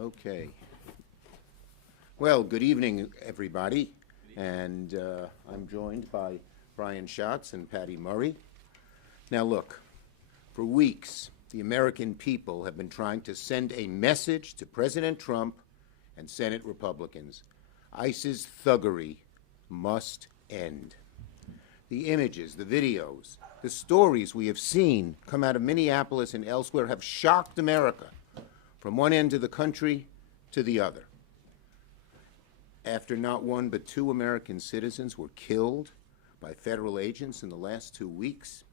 Okay. Well, good evening, everybody. And I'm joined by Brian Schatz and Patty Murray. Now, look, for weeks, the American people have been trying to send a message to President Trump and Senate Republicans. ICE's thuggery must end. The images, the videos, the stories we have seen come out of Minneapolis and elsewhere have shocked America from one end of the country to the other. After not one but two American citizens were killed by federal agents in the last 2 weeks,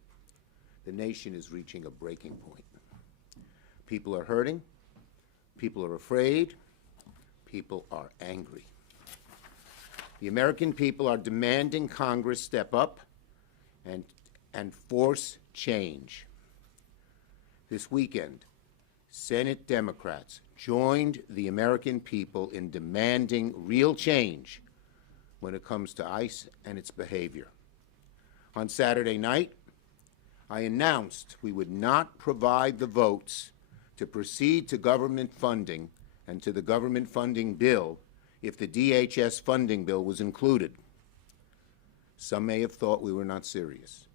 the nation is reaching a breaking point. People are hurting, people are afraid, people are angry. The American people are demanding Congress step up and force change. This weekend, Senate Democrats joined the American people in demanding real change when it comes to ICE and its behavior. On Saturday night, I announced we would not provide the votes to proceed to government funding and to the government funding bill if the DHS funding bill was included. Some may have thought we were not serious,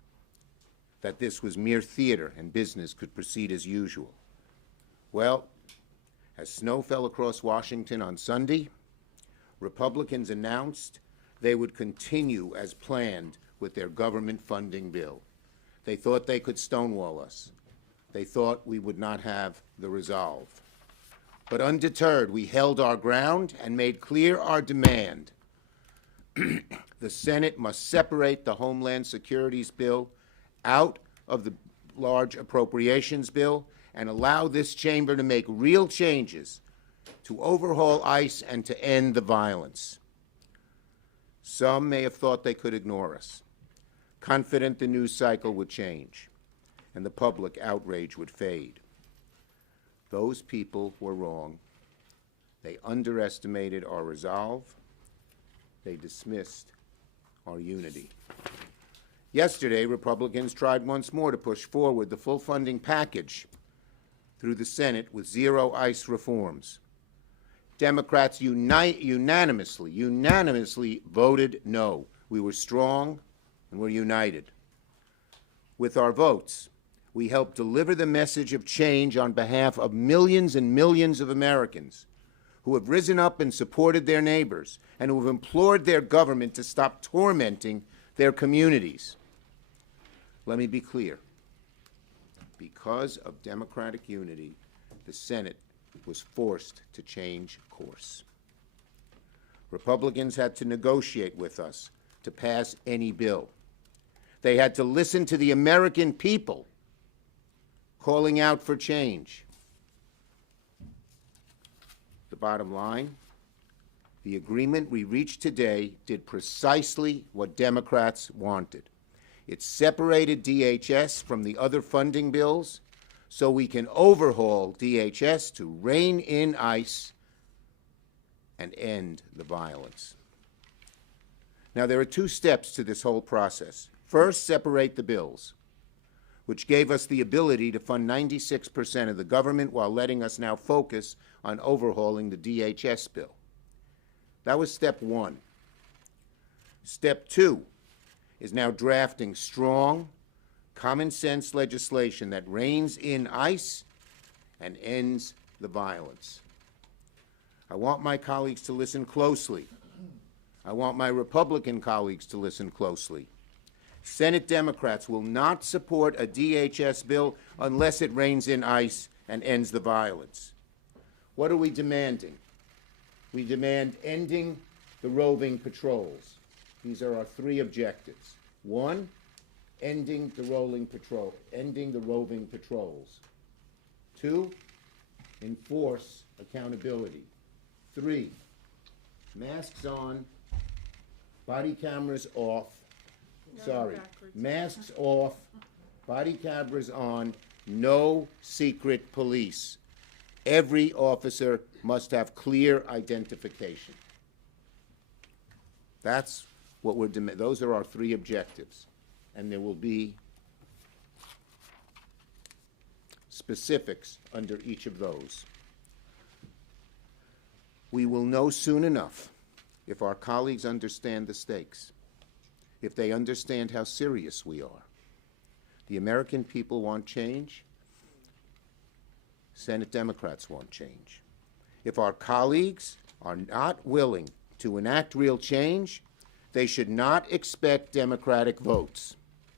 that this was mere theater and business could proceed as usual. Well, as snow fell across Washington on Sunday, Republicans announced they would continue as planned with their government funding bill. They thought they could stonewall us. They thought we would not have the resolve. But undeterred, we held our ground and made clear our demand. The Senate must separate the Homeland Security's bill out of the large appropriations bill and allow this chamber to make real changes to overhaul ICE and to end the violence. Some may have thought they could ignore us, confident the news cycle would change and the public outrage would fade. Those people were wrong. They underestimated our resolve. They dismissed our unity. Yesterday, Republicans tried once more to push forward the full funding package through the Senate with zero ICE reforms. Democrats unanimously voted no. We were strong and we're united. With our votes, we helped deliver the message of change on behalf of millions and millions of Americans who have risen up and supported their neighbors and who have implored their government to stop tormenting their communities. Let me be clear. Because of Democratic unity, the Senate was forced to change course. Republicans had to negotiate with us to pass any bill. They had to listen to the American people calling out for change. The bottom line, the agreement we reached today did precisely what Democrats wanted. It separated DHS from the other funding bills so we can overhaul DHS to rein in ICE and end the violence. Now, there are two steps to this whole process. First, separate the bills, which gave us the ability to fund 96% of the government while letting us now focus on overhauling the DHS bill. That was step one. Step two is now drafting strong, common-sense legislation that reins in ICE and ends the violence. I want my colleagues to listen closely. I want my Republican colleagues to listen closely. Senate Democrats will not support a DHS bill unless it reins in ICE and ends the violence. What are we demanding? We demand ending the roving patrols. These are our three objectives. One, ending the roving patrols. Two, enforce accountability. Three, masks on, body cameras off. Masks off, body cameras on, no secret police. Every officer must have clear identification. That's what we're demanding. Those are our three objectives. And there will be specifics under each of those. We will know soon enough if our colleagues understand the stakes, if they understand how serious we are. The American people want change. Senate Democrats want change. If our colleagues are not willing to enact real change, they should not expect Democratic votes.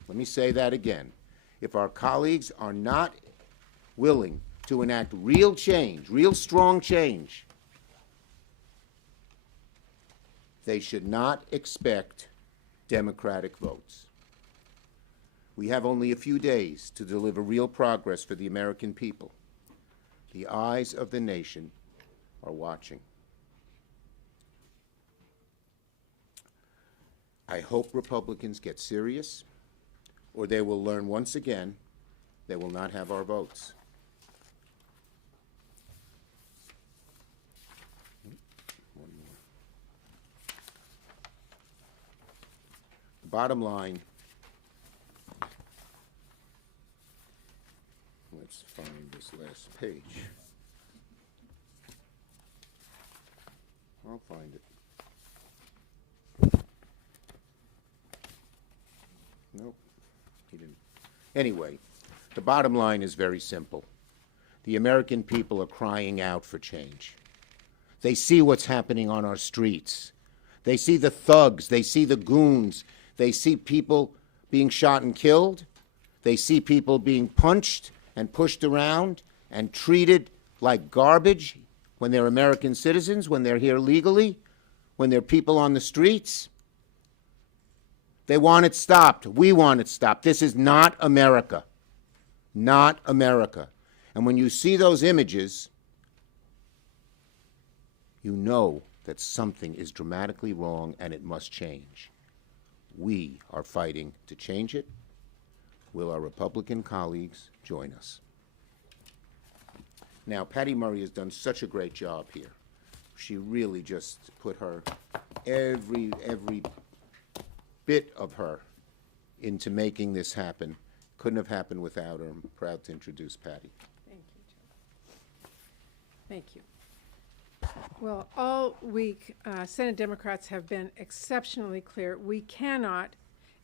Let me say that again. If our colleagues are not willing to enact real change, real strong change, they should not expect Democratic votes. We have only a few days to deliver real progress for the American people. The eyes of the nation are watching. I hope Republicans get serious, or they will learn once again they will not have our votes. One more. The bottom line, let's find this last page. I'll find it. Nope, he didn't. Anyway, the bottom line is very simple. The American people are crying out for change. They see what's happening on our streets. They see the thugs. They see the goons. They see people being shot and killed. They see people being punched and pushed around and treated like garbage when they're American citizens, when they're here legally, when they're people on the streets. They want it stopped. We want it stopped. This is not America. Not America. And when you see those images, you know that something is dramatically wrong and it must change. We are fighting to change it. Will our Republican colleagues join us? Now, Patty Murray has done such a great job here. She really just put her every bit of her into making this happen. Couldn't have happened without her. I'm proud to introduce Patty. Thank you, Joe. Thank you. Well, all week, Senate Democrats have been exceptionally clear. We cannot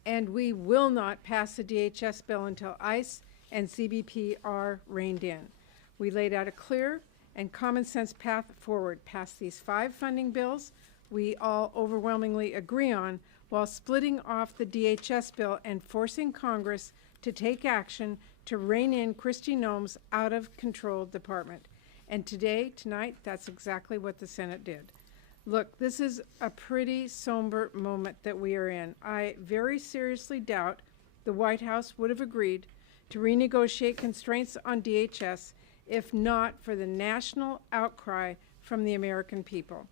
and we will not pass the DHS bill until ICE and CBP are reined in. We laid out a clear and common sense path forward past these 5 funding bills we all overwhelmingly agree on, while splitting off the DHS bill and forcing Congress to take action to rein in Kristi Noem's out-of-control department. And tonight, that's exactly what the Senate did. Look, this is a pretty somber moment that we are in. I very seriously doubt the White House would have agreed to renegotiate constraints on DHS if not for the national outcry from the American people.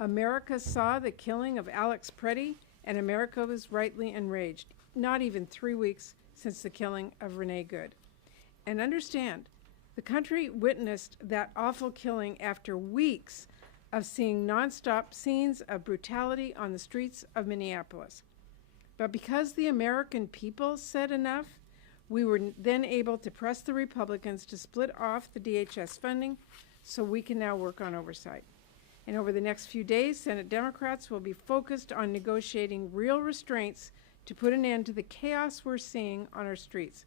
America saw the killing of Alex Preddy, and America was rightly enraged, not even 3 weeks since the killing of Renee Good. And understand, the country witnessed that awful killing after weeks of seeing nonstop scenes of brutality on the streets of Minneapolis. But because the American people said enough, we were then able to press the Republicans to split off the DHS funding so we can now work on oversight. And over the next few days, Senate Democrats will be focused on negotiating real restraints to put an end to the chaos we're seeing on our streets.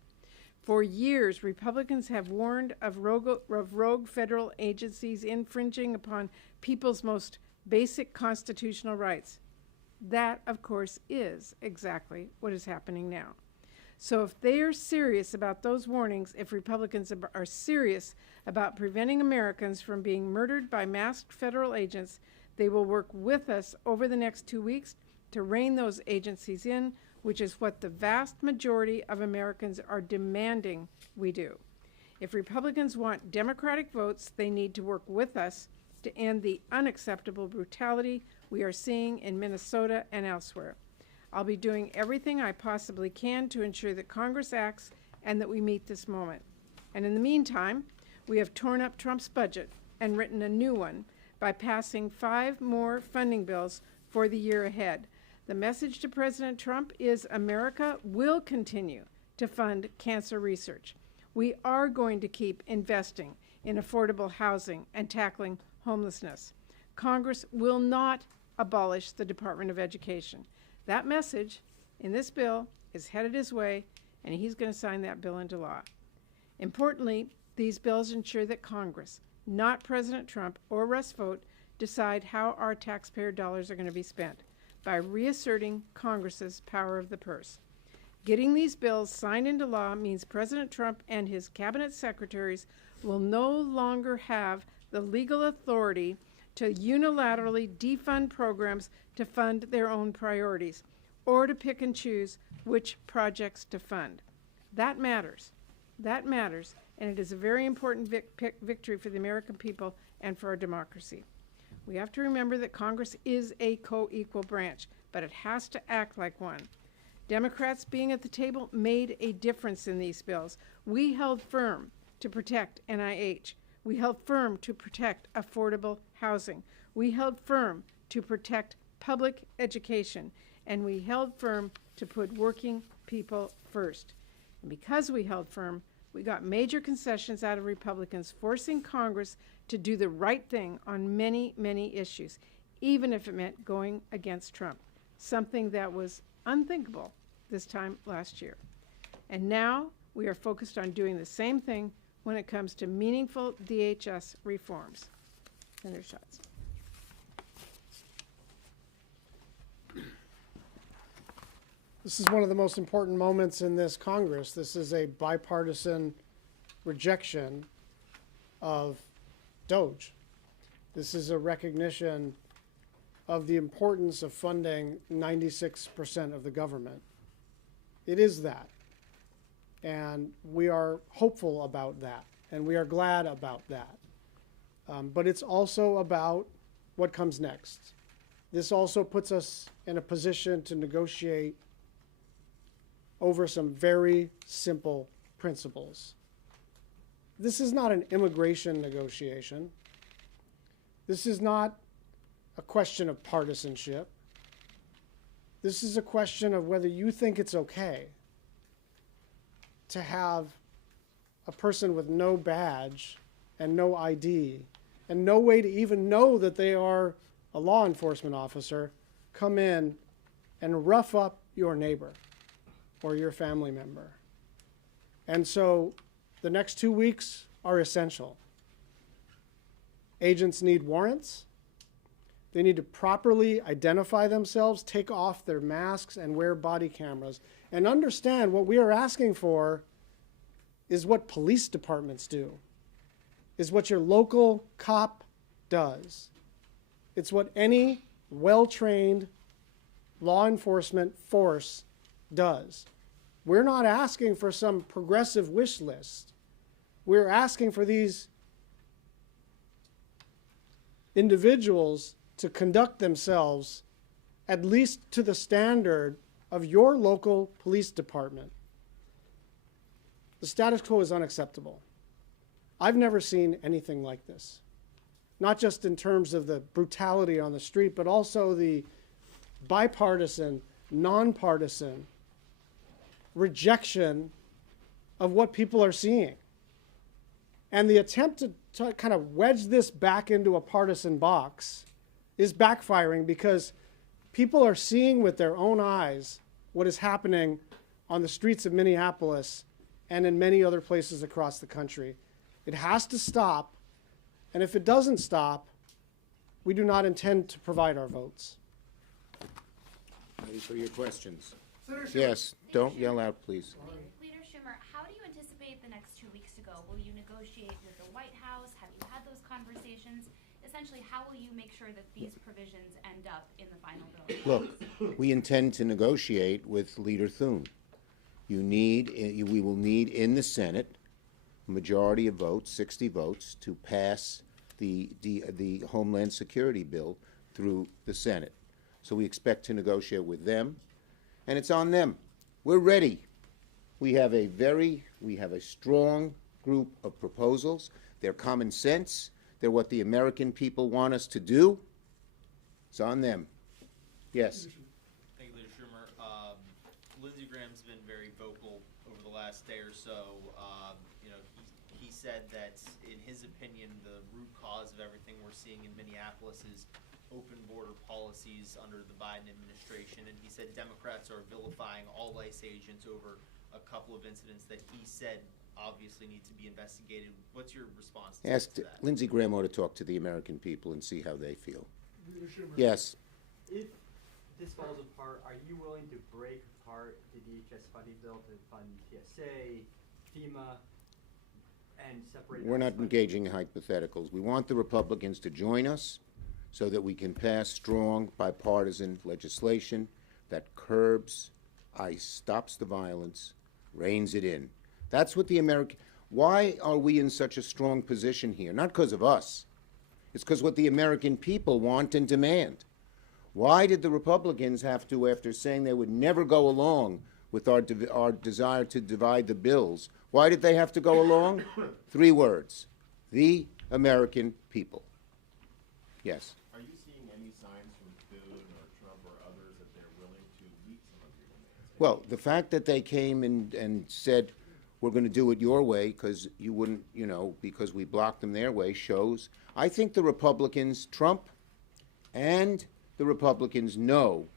For years, Republicans have warned of rogue federal agencies infringing upon people's most basic constitutional rights. That, of course, is exactly what is happening now. So if they are serious about those warnings, if Republicans are serious about preventing Americans from being murdered by masked federal agents, they will work with us over the next 2 weeks to rein those agencies in, which is what the vast majority of Americans are demanding we do. If Republicans want Democratic votes, they need to work with us to end the unacceptable brutality we are seeing in Minnesota and elsewhere. I'll be doing everything I possibly can to ensure that Congress acts and that we meet this moment. And in the meantime, we have torn up Trump's budget and written a new one by passing 5 more funding bills for the year ahead. The message to President Trump is America will continue to fund cancer research. We are going to keep investing in affordable housing and tackling homelessness. Congress will not abolish the Department of Education. That message in this bill is headed his way, and he's going to sign that bill into law. Importantly, these bills ensure that Congress, not President Trump or Russ Vought, decide how our taxpayer dollars are going to be spent by reasserting Congress's power of the purse. Getting these bills signed into law means President Trump and his cabinet secretaries will no longer have the legal authority to unilaterally defund programs to fund their own priorities or to pick and choose which projects to fund. That matters. That matters, and it is a very important victory for the American people and for our democracy. We have to remember that Congress is a co-equal branch, but it has to act like one. Democrats being at the table made a difference in these bills. We held firm to protect NIH. We held firm to protect affordable housing. We held firm to protect public education. And we held firm to put working people first. And because we held firm, we got major concessions out of Republicans, forcing Congress to do the right thing on many, many issues, even if it meant going against Trump, something that was unthinkable this time last year. And now we are focused on doing the same thing when it comes to meaningful DHS reforms. Senator Schatz. This is one of the most important moments in this Congress. This is a bipartisan rejection of DOGE. This is a recognition of the importance of funding 96% of the government. It is that. And we are hopeful about that. And we are glad about that. But it's also about what comes next. This also puts us in a position to negotiate over some very simple principles. This is not an immigration negotiation. This is not a question of partisanship. This is a question of whether you think it's okay to have a person with no badge and no ID and no way to even know that they are a law enforcement officer come in and rough up your neighbor or your family member. And so the next 2 weeks are essential. Agents need warrants. They need to properly identify themselves, take off their masks, and wear body cameras. And understand what we are asking for is what police departments do, is what your local cop does. It's what any well-trained law enforcement force does. We're not asking for some progressive wish list. We're asking for these individuals to conduct themselves at least to the standard of your local police department. The status quo is unacceptable. I've never seen anything like this. Not just in terms of the brutality on the street, but also the bipartisan, nonpartisan rejection of what people are seeing. And the attempt to kind of wedge this back into a partisan box is backfiring because people are seeing with their own eyes what is happening on the streets of Minneapolis and in many other places across the country. It has to stop, and if it doesn't stop, we do not intend to provide our votes. Ready for your questions? Senator Schumer. Yes, don't yell out, please. Leader Schumer, how do you anticipate the next 2 weeks to go? Will you negotiate with the White House? Have you had those conversations? Essentially, how will you make sure that these provisions end up in the final bill? Look, we intend to negotiate with Leader Thune. We will need in the Senate a majority of votes, 60 votes, to pass the Homeland Security bill through the Senate. So we expect to negotiate with them, and it's on them. We're ready. We have a strong group of proposals. They're common sense. They're what the American people want us to do. It's on them. Yes. Thank you, Leader Schumer. Lindsey Graham's been very vocal over the the last day or so, you know, he said that in his opinion, the root cause of everything we're seeing in Minneapolis is open border policies under the Biden administration. And he said Democrats are vilifying all ICE agents over a couple of incidents that he said obviously need to be investigated. What's your response to that? Lindsey Graham ought to talk to the American people and see how they feel. Leader Schumer. Yes. If this falls apart, are you willing to break apart the DHS funding bill to fund TSA, FEMA, and separate? We're not engaging in hypotheticals. We want the Republicans to join us so that we can pass strong bipartisan legislation that curbs ICE, stops the violence, reins it in. That's what the American... Why are we in such a strong position here? Not because of us. It's because what the American people want and demand. Why did the Republicans have to, after saying they would never go along with our desire to divide the bills, why did they have to go along? 3 words: the American people. Yes. Are you seeing any signs from Thune or Trump or others that they're willing to meet some of your demands? Well, the fact that they came and said, we're going to do it your way because you wouldn't, you know, because we blocked them their way, shows. I think the Republicans, Trump and the Republicans, know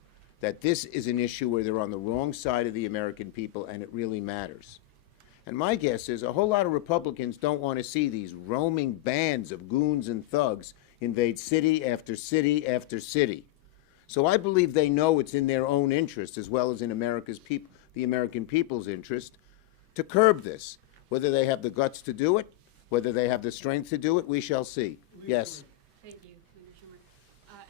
that this is an issue where they're on the wrong side of the American people and it really matters. And my guess is a whole lot of Republicans don't want to see these roaming bands of goons and thugs invade city after city after city. So I believe they know it's in their own interest as well as in America's people, the American people's interest, to curb this. Whether they have the guts to do it, whether they have the strength to do it, we shall see. Yes. Thank you, Leader Schumer.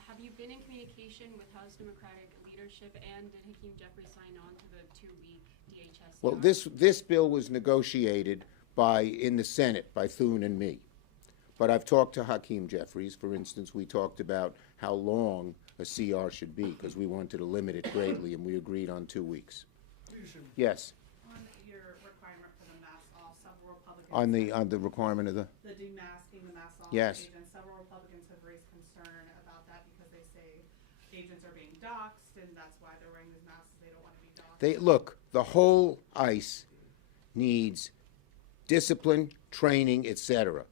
Have you been in communication with House Democratic leadership, and did Hakeem Jeffries sign on to the 2-week DHS? Well, this bill was negotiated in the Senate by Thune and me. But I've talked to Hakeem Jeffries. For instance, we talked about how long a CR should be because we wanted to limit it greatly, and we agreed on 2 weeks. Yes. On your requirement for the mask off, several Republicans. On the requirement of the demasking, the mask off Yes. agents, several Republicans have raised concern about that because they say agents are being doxxed, and that's why they're wearing these masks. They don't want to be doxxed. Look, the whole ICE needs discipline, training, etc.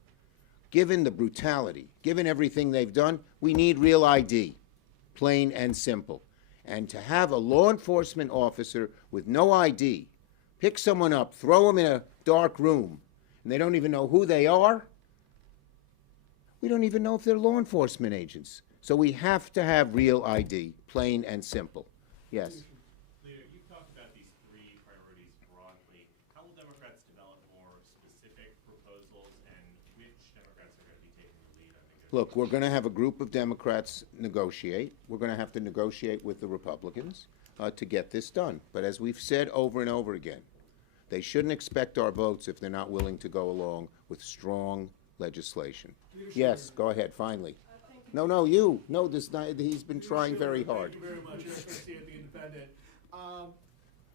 Given the brutality, given everything they've done, we need real ID, plain and simple. And to have a law enforcement officer with no ID pick someone up, throw them in a dark room, and they don't even know who they are, we don't even know if they're law enforcement agents. So we have to have real ID, plain and simple. Yes. Leader, you talked about these 3 priorities broadly. How will Democrats develop more specific proposals, and which Democrats are going to be taking the lead? I think. Look, we're going to have a group of Democrats negotiate. We're going to have to negotiate with the Republicans to get this done. But as we've said over and over again, they shouldn't expect our votes if they're not willing to go along with strong legislation. Yes, go ahead, finally. No, you. No, he's been trying very hard. Thank you very much, Eric Garcia at The Independent.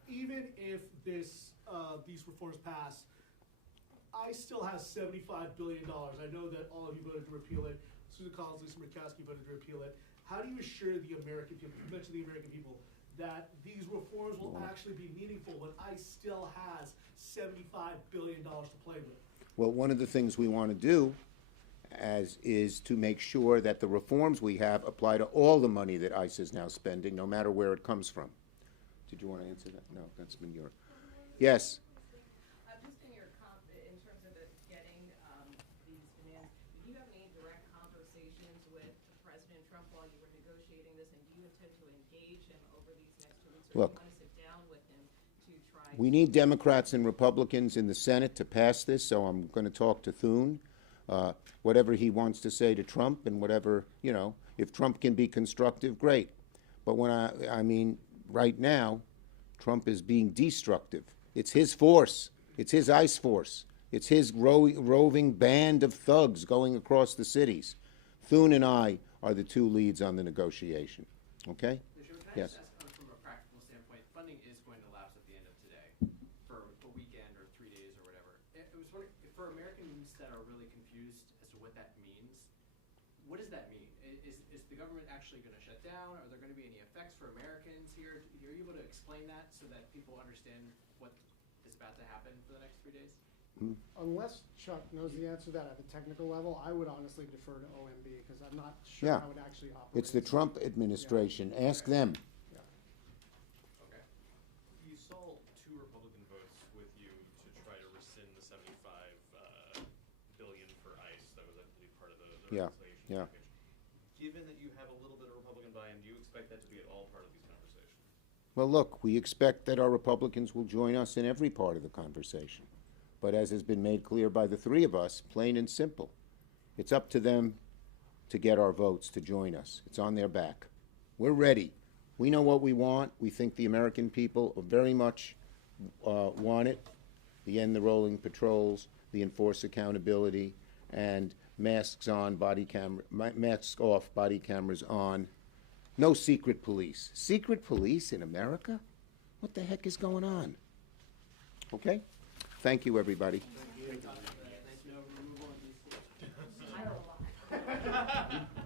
Even if these reforms pass, ICE still has $75 billion. I know that all of you voted to repeal it. Susan Collins, Lisa Murkowski voted to repeal it. How do you assure the American people, you mentioned the American people, that these reforms will actually be meaningful when ICE still has $75 billion to play with? Well, one of the things we want to do is to make sure that the reforms we have apply to all the money that ICE is now spending, no matter where it comes from. Did you want to answer that? No, that's been your... Yes. Just in your in terms of getting these demands, did you have any direct conversations with President Trump while you were negotiating this, and do you intend to engage him over these next 2 weeks, or do you want to sit down with him to try? We need Democrats and Republicans in the Senate to pass this, so I'm going to talk to Thune. Whatever he wants to say to Trump, and whatever, you know, if Trump can be constructive, great. But when I mean, right now, Trump is being destructive. It's his force. It's his ICE force. It's his roving band of thugs going across the cities. Thune and I are the 2 leads on the negotiation. Okay? Yes. From a practical standpoint, funding is going to lapse at the end of today for a weekend or 3 days or whatever. I was wondering, for Americans that are really confused as to what that means, what does that mean? Is the government actually going to shut down? Are there going to be any effects for Americans here? Are you able to explain that so that people understand what this about to happen for the next 3 days? Unless Chuck knows the answer to that at the technical level, I would honestly defer to OMB because I'm not sure Yeah. how it actually operates. It's the Trump administration. Ask them. Yeah. Okay. You saw 2 Republican votes with you to try to rescind the 75 billion for ICE. That was, I believe, part of the Yeah, reconciliation yeah. package. Given that you have a little bit of Republican buy-in, do you expect that to be at all part of these conversations? Well, look, we expect that our Republicans will join us in every part of the conversation. But as has been made clear by the 3 of us, plain and simple, it's up to them to get our votes to join us. It's on their back. We're ready. We know what we want. We think the American people very much want it. The end the rolling patrols, the enforce accountability, and masks on, masks off, body cameras on. No secret police. Secret police in America? What the heck is going on? Okay? Thank you, everybody. Thank you. Now we move on to